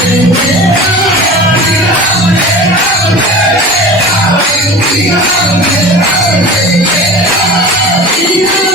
you.